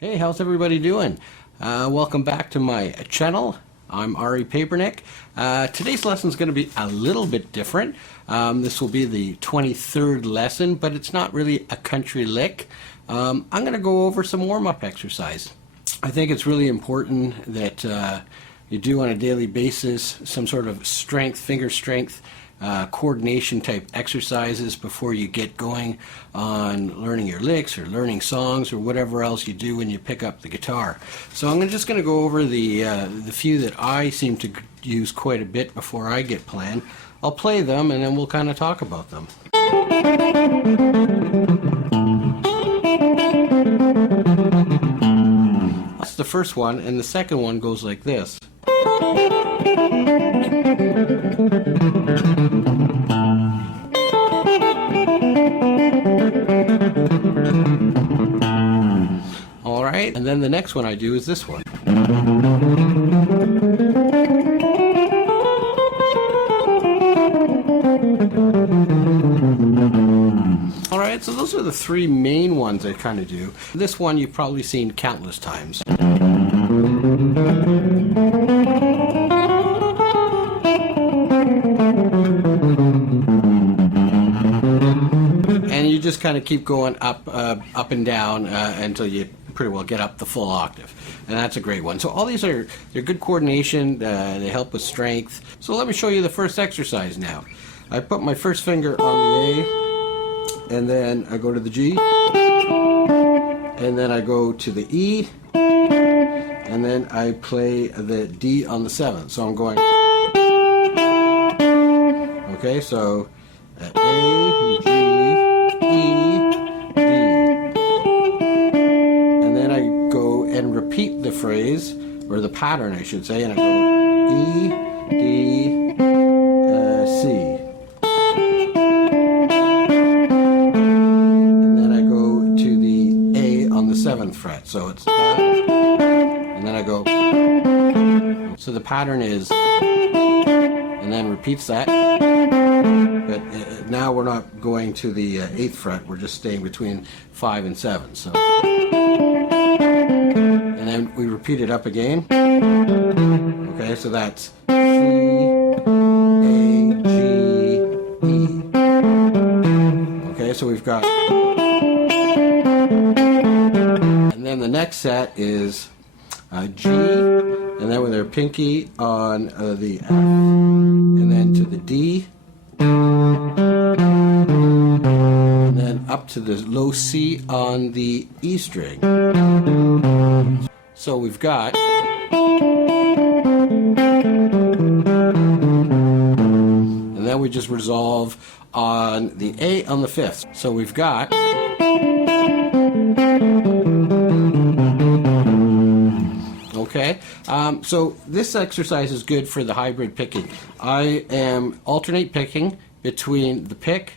Hey, how's everybody doing? Welcome back to my channel. I'm Arie Papernick. Today's lesson is going to be a little bit different. This will be the 23rd lesson, but it's not really a country lick. I'm going to go over some warm-up exercise. I think it's really important that you do on a daily basis some sort of strength, finger strength, coordination type exercises before you get going on learning your licks or learning songs or whatever else you do when you pick up the guitar. So I'm just going to go over the few that I seem to use quite a bit before I get playing. I'll play them and then we'll kind of talk about them. That's the first one, and the second one goes like this. Alright, and then the next one I do is this one. Alright, so those are the three main ones I kind of do. This one you've probably seen countless times. And you just kind of keep going up and down until you pretty well get up the full octave, and that's a great one. So all these they're good coordination. They help with strength. So let me show you the first exercise now. I put my first finger on the A, and then I go to the G, and then I go to the E, and then I play the D on the 7th. So I'm going. Okay, so A, G, E, D. And then I go and repeat the phrase, or the pattern I should say, and I go E, D, C. And then I go to the A on the 7th fret. So it's that, and then I go. So the pattern is, and then repeats that. But now we're not going to the 8th fret, we're just staying between 5 and 7. So, and then we repeat it up again. Okay, so that's C, A, G, E. Okay, so we've got. And then the next set is G, and then with our pinky on the F, and then to the D. And then up to the low C on the E string. So we've got. And then we just resolve on the A on the 5th. So we've got. Okay, so this exercise is good for the hybrid picking. I am alternate picking between the pick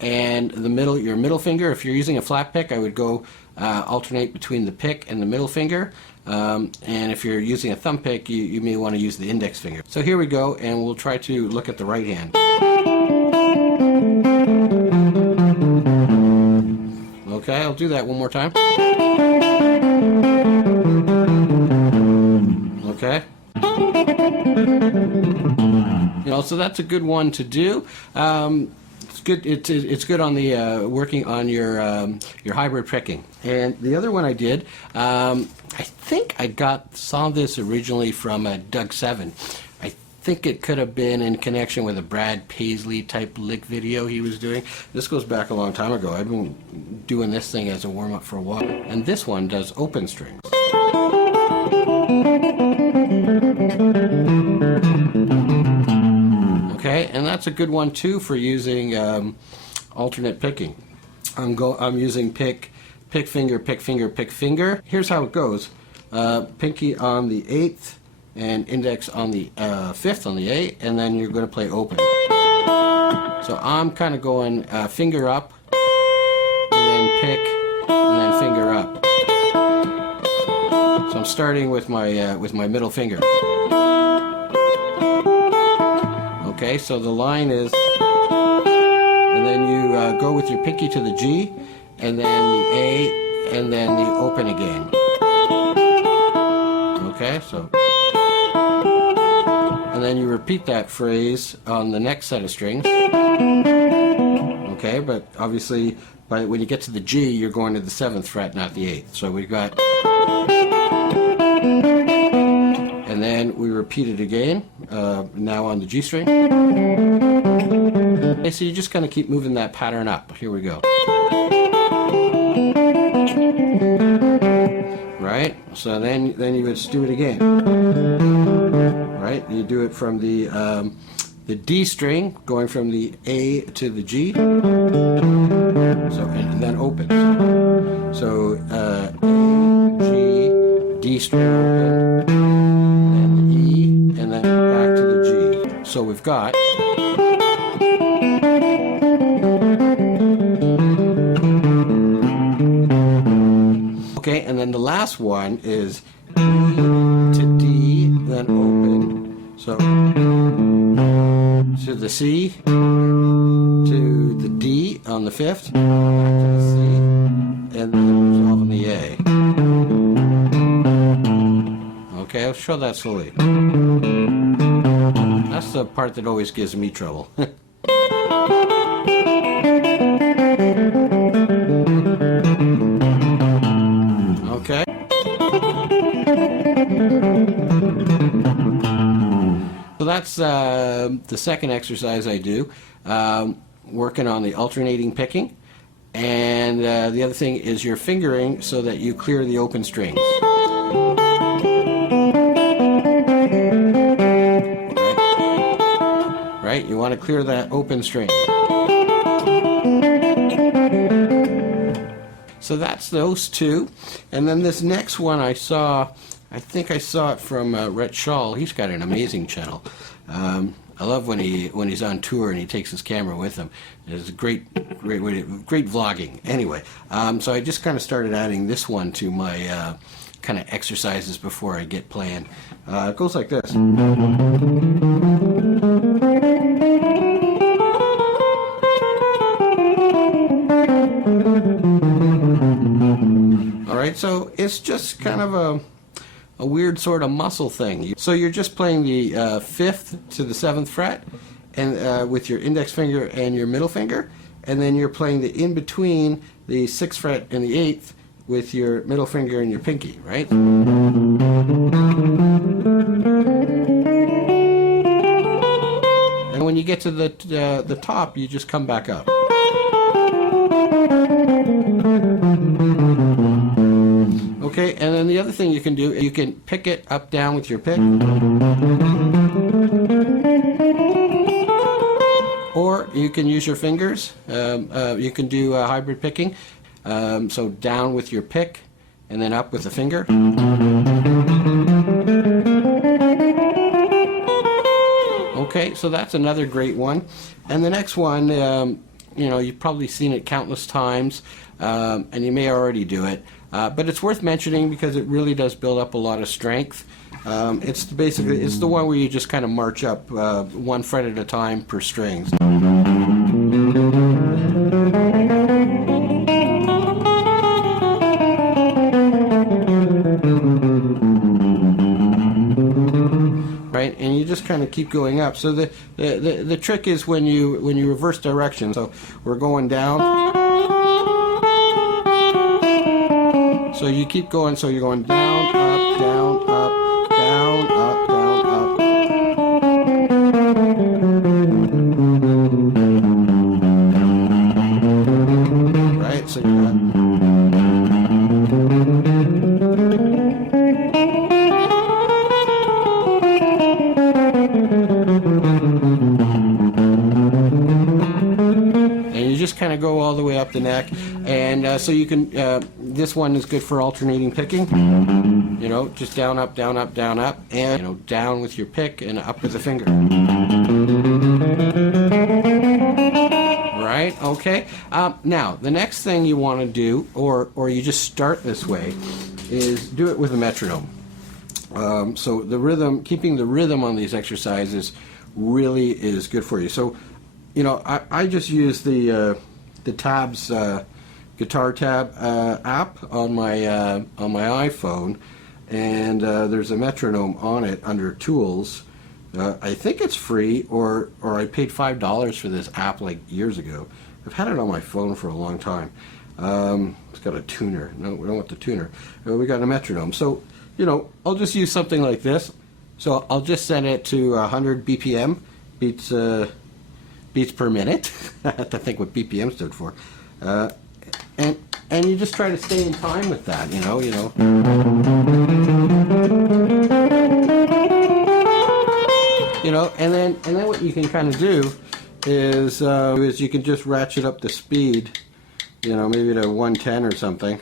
and the middle, your middle finger. If you're using a flat pick, I would go alternate between the pick and the middle finger. And if you're using a thumb pick, you may want to use the index finger. So here we go, and we'll try to look at the right hand. Okay, I'll do that one more time. Okay. You know, so that's a good one to do. It's good. It's good on the working on your hybrid picking. And the other one I did, I think I saw this originally from Doug Seven. I think it could have been in connection with a Brad Paisley type lick video he was doing. This goes back a long time ago. I've been doing this thing as a warm up for a while. And this one does open strings. Okay, and that's a good one too for using alternate picking. I'm using pick finger, pick finger, pick finger. Here's how it goes: pinky on the 8th and index on the 5th on the A, and then you're going to play open. So I'm kind of going finger up, and then pick, and then finger up. So I'm starting with my middle finger. Okay, so the line is, and then you go with your pinky to the G, and then the A, and then the open again. Okay, so, and then you repeat that phrase on the next set of strings. Okay, but obviously when you get to the G, you're going to the 7th fret, not the 8th. So we've got, and then we repeat it again, now on the G string. Okay, so you just kind of keep moving that pattern up. Here we go. Right? So then you would just do it again. Right? You do it from the D string, going from the A to the G. So, and then opens. So A, G, D string open, and the E, and then back to the G. So we've got. Okay, and then the last one is E to D, then open. So to the C, to the D on the 5th, back to the C, and then resolve on the A. Okay, I'll show that slowly. That's the part that always gives me trouble. Okay. So that's the second exercise I do, working on the alternating picking. And the other thing is your fingering so that you clear the open strings. Right? You want to clear that open string. So that's those two. And then this next one I think I saw it from Rhett Shaw. He's got an amazing channel. I love when he's on tour and he takes his camera with him. It's great vlogging. Anyway, so I just kind of started adding this one to my kind of exercises before I get playing. It goes like this. So it's just kind of a weird sort of muscle thing. So you're just playing the 5th to the 7th fret, and with your index finger and your middle finger, and then you're playing the in between the 6th fret and the 8th with your middle finger and your pinky, right? And when you get to the top, you just come back up. Okay, and then the other thing you can do, you can pick it up down with your pick, or you can use your fingers. You can do hybrid picking, so down with your pick and then up with the finger. Okay, so that's another great one. And the next one, you've probably seen it countless times, and you may already do it. But it's worth mentioning because it really does build up a lot of strength. It's the one where you just kind of march up one fret at a time per string. Right, and you just kind of keep going up. So the trick is when you reverse direction. So we're going down. So you keep going, so you're going down, up, down, up, down, up, down, up. Right, so you got. And you just kind of go all the way up the neck. And so you can, this one is good for alternating picking, just down, up, down, up, down, up, and, down with your pick and up with the finger. Right, okay. Now, the next thing you want to do, or you just start this way, is do it with a metronome. So the rhythm, keeping the rhythm on these exercises really is good for you. So, I just use the Tabs, Guitar Tab app on my iPhone, and there's a metronome on it under Tools. I think it's free, or I paid $5 for this app like years ago. I've had it on my phone for a long time. It's got a tuner. No, we don't want the tuner. We got a metronome. So, you know, I'll just use something like this. So I'll just set it to 100 BPM, beats per minute. I have to think what BPM stood for. And you just try to stay in time with that, you know. You know, and then what you can kind of do is you can just ratchet up the speed, you know, maybe to 110 or something,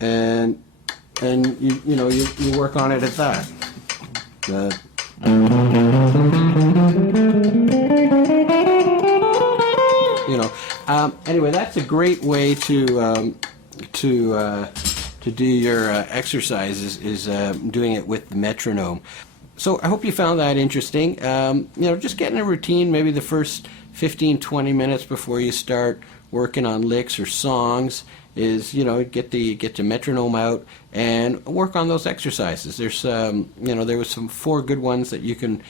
and you work on it at that. You know, anyway, that's a great way to do your exercises, is doing it with the metronome. So I hope you found that interesting. You know, just getting a routine, maybe the first 15-20 minutes before you start working on licks or songs, is, you know, get the metronome out and work on those exercises. There's you know, there was some 4 good ones that you can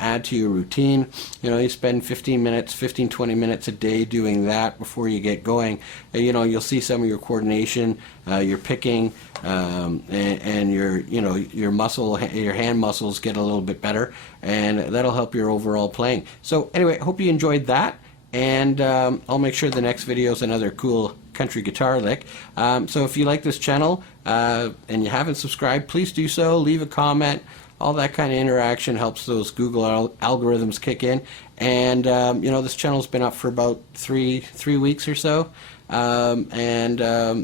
add to your routine. You know, you spend 15-20 minutes a day doing that before you get going. You know, you'll see some of your coordination, your picking, and your your hand muscles get a little bit better, and that'll help your overall playing. So anyway, I hope you enjoyed that, and I'll make sure the next video is another cool country guitar lick. So if you like this channel and you haven't subscribed, please do so. Leave a comment. All that kind of interaction helps those Google algorithms kick in. And you know, this channel's been up for about three weeks or so, and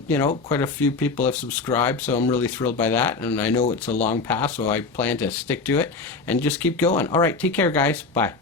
you know, quite a few people have subscribed, so I'm really thrilled by that. And I know it's a long path, so I plan to stick to it and just keep going. All right, take care, guys. Bye.